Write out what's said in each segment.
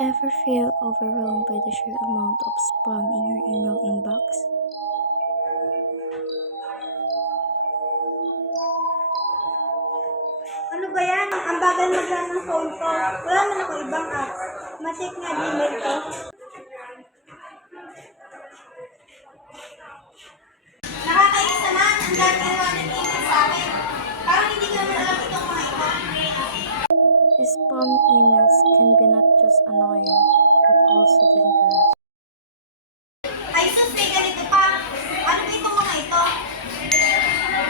Ever feel overwhelmed by the sheer amount of spam in your email inbox? Ano ba yan? Ang bagal maglaan ng phone ko. Wala man ako ibang app. Masik nga email ko. Nakakainis naman. Ang dami iwanan email sa akin. Parang hindi ko naman alam itong mga ito. Spam emails can be not just annoying, but also dangerous. Ay sus, may ganito pa. Ano ba itong mga ito?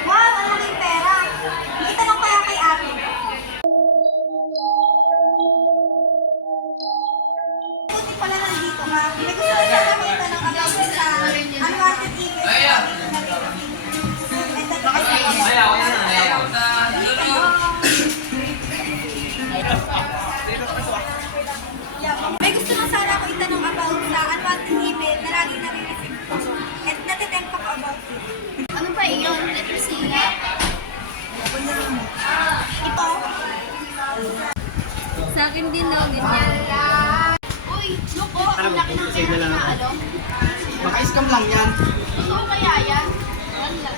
Wow, ang laking pera. May tanong kaya kay ate. Buti pala nandito ka. May gusto ko siya makita ng about sa unwanted emails. May gusto na sana ako itanong about sa unwanted email na lagi nare-receive ko. At natitempt ako about it. Ano ba iyon? Let me see. Ito. Sa akin din daw, ganyan. Uy, look oh, ang laki ng pera na ano. Maka-scam lang yan. Totoo kaya yan? Wala.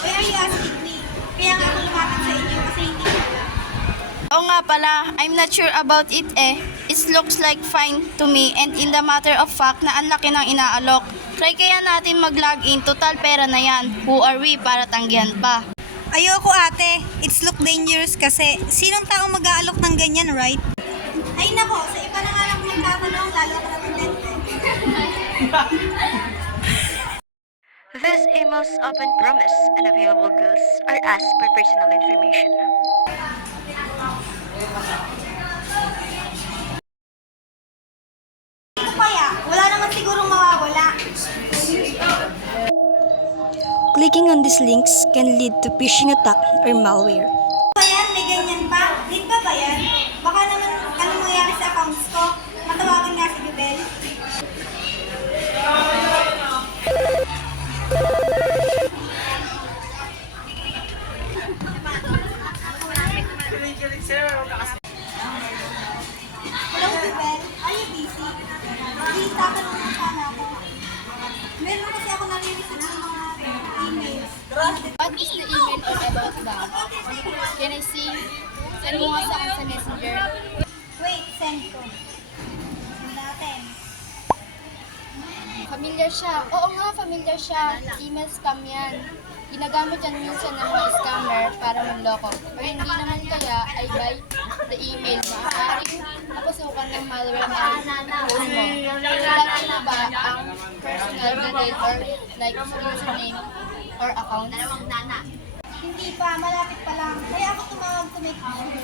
Kaya i-asking me. Kaya nga ako lumapit sa inyo kasi hindi ko alam. Oo nga pala, I'm not sure about it eh. It looks like fine to me and in the matter of fact na ang laki ng inaalok. Try kaya natin mag-login, total pera na yan. Who are we para tanggihan pa? Ayoko ate. It's look dangerous kasi sinong taong mag-aalok ng ganyan, right? Ay nako, sa iba na nga lang magtatanong, lalo ko naman din. These emails often promise unavailable goods or ask for personal information. Ito kaya, wala naman sigurong mawawala. Clicking on these links can lead to phishing attack or malware. Ba yan? May ganyan pa? Need ba yan? Baka naman anong mangyari sa accounts ko? Matawagan nga si Bibel. Hello Bibel, are you busy? Hindi, tatanong lang sana ako. Meron kasi ako nare-receive ng mga emails. What is the email all about daw? Can I see? Send mo nga sa akin sa messenger. Wait, send ko. Send natin. Familiar siya. Oo nga, familiar siya. Email scam yan. Ginagamit yan minsan ng mga scammer para magloko. O hindi naman kaya ay by the email. Maaaring napasukan ng malware na post mo. Kailangan na ba ang personal detail or like username or account? Hindi pa, malapit pa lang. Kaya ako tumawag to make sure.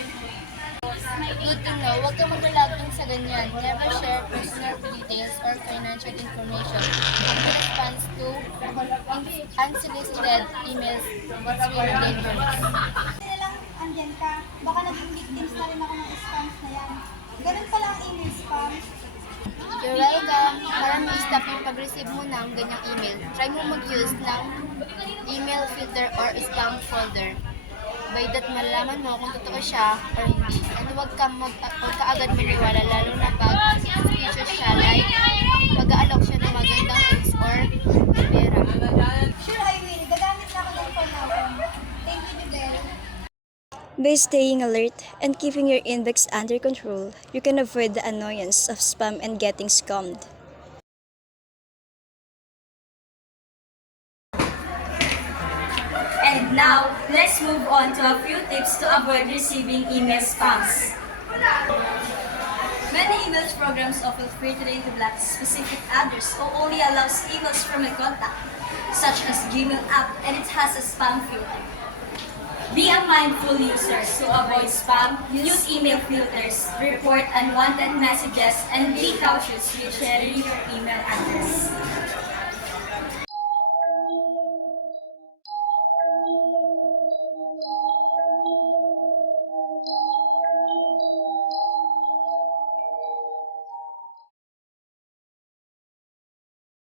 Good to know. Huwag kang mag-login sa ganyan. Never share personal details or financial information. In response to unsolicited emails, what's really dangerous. Hindi lang andyan ka. Baka naging victims na rin ako ng scams na yan. Ganun pala ang email scams. You're welcome. Para ma-stop yung pag-receive mo ng ganyang email, try mo mag-use ng email filter or spam folder. By that, malalaman mo kung totoo siya or hindi. And huwag ka agad maniwala, lalo na pag suspicious siya, like mag-aalok siya ng magandang goods or pera. Sure, I will. Gagamit na ako ng phone natin. Thank you, Bibel. By staying alert and keeping your inbox under control, you can avoid the annoyance of spam and getting scammed. And now, let's move on to a few tips to avoid receiving email spams. Many email programs offer free-to-day to block specific address or only allows emails from a contact, such as Gmail app, and it has a spam filter. Be a mindful user to avoid spam, use email filters, report unwanted messages, and be cautious with sharing your email address.